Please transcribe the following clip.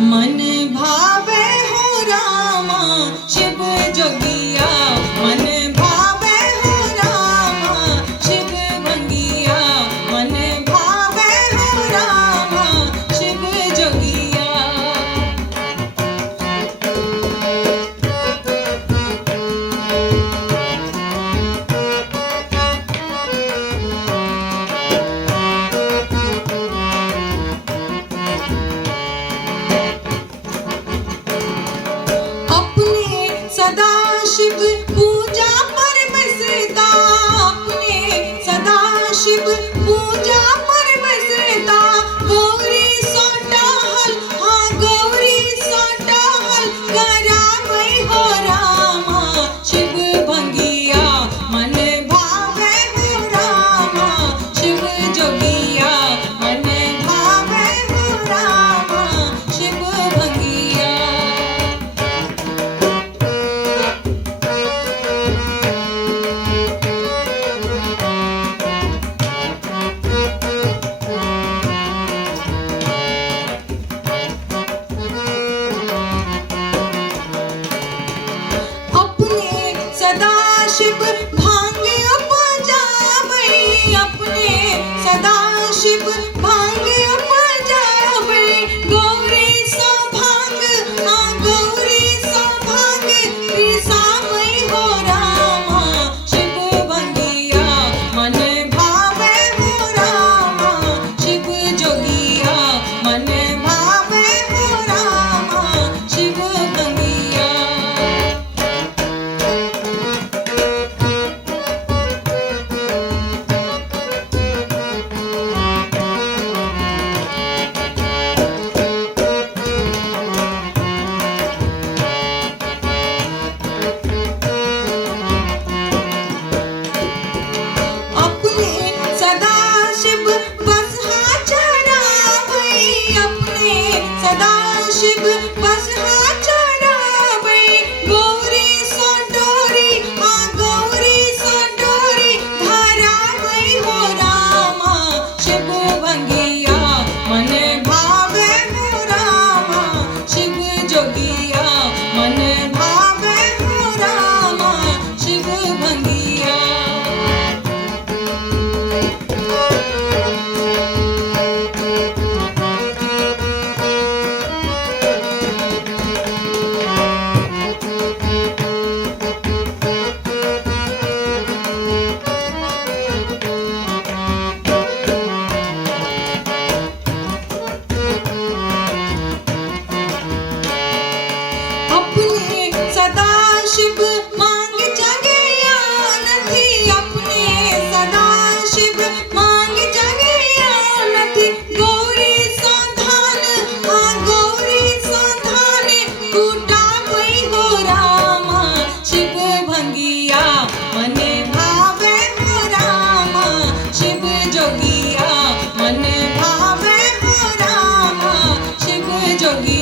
मन भावे हो रामा शिव जोगिया, मन भावे हो रामा शिव भंगिया, मन भावे हो रामा शिव जोगिया। सदा शिव पूजा पर बसता, अपने सदा शिव पूजा पर बसता। गौरी सोटा हल, हाँ गौरी सोटा हल करावै हो रामा शिव भंगिया, मन भावे हो रामा शिव जोगिया, मन भावे हो रामा शिव भंगिया। सदा शिव भांग उपजावे, अपने सदा शिव भांग उपजावे। गौरी सो भांग, हाँ गौरी सो भांग पिसावै हो रामा शिव भंगिया, मन भावे हो रामा शिव जोगिया, मन भावे हो रामा शिव भंगिया। सदा शिव बसहा चरावै, अपने सदा शिव बसहा चरावै। गौरी सो डोरी, हाँ गौरी सो डोरी धरावै हो रामा शिव भंगिया, मन भावे हो रामा शिव जोगिया, मन भावे हो रामा शिव भंगिया। अपने सदा शिव मांग जगया नथी, अपने सदा शिव मांग जगया नथी। गौरी संधान, हाँ गौरी संधान कुटावै हो रामा शिव भंगिया, मन भावे हो रामा शिव जोगिया, मन भावे हो रामा शिव जोगिया।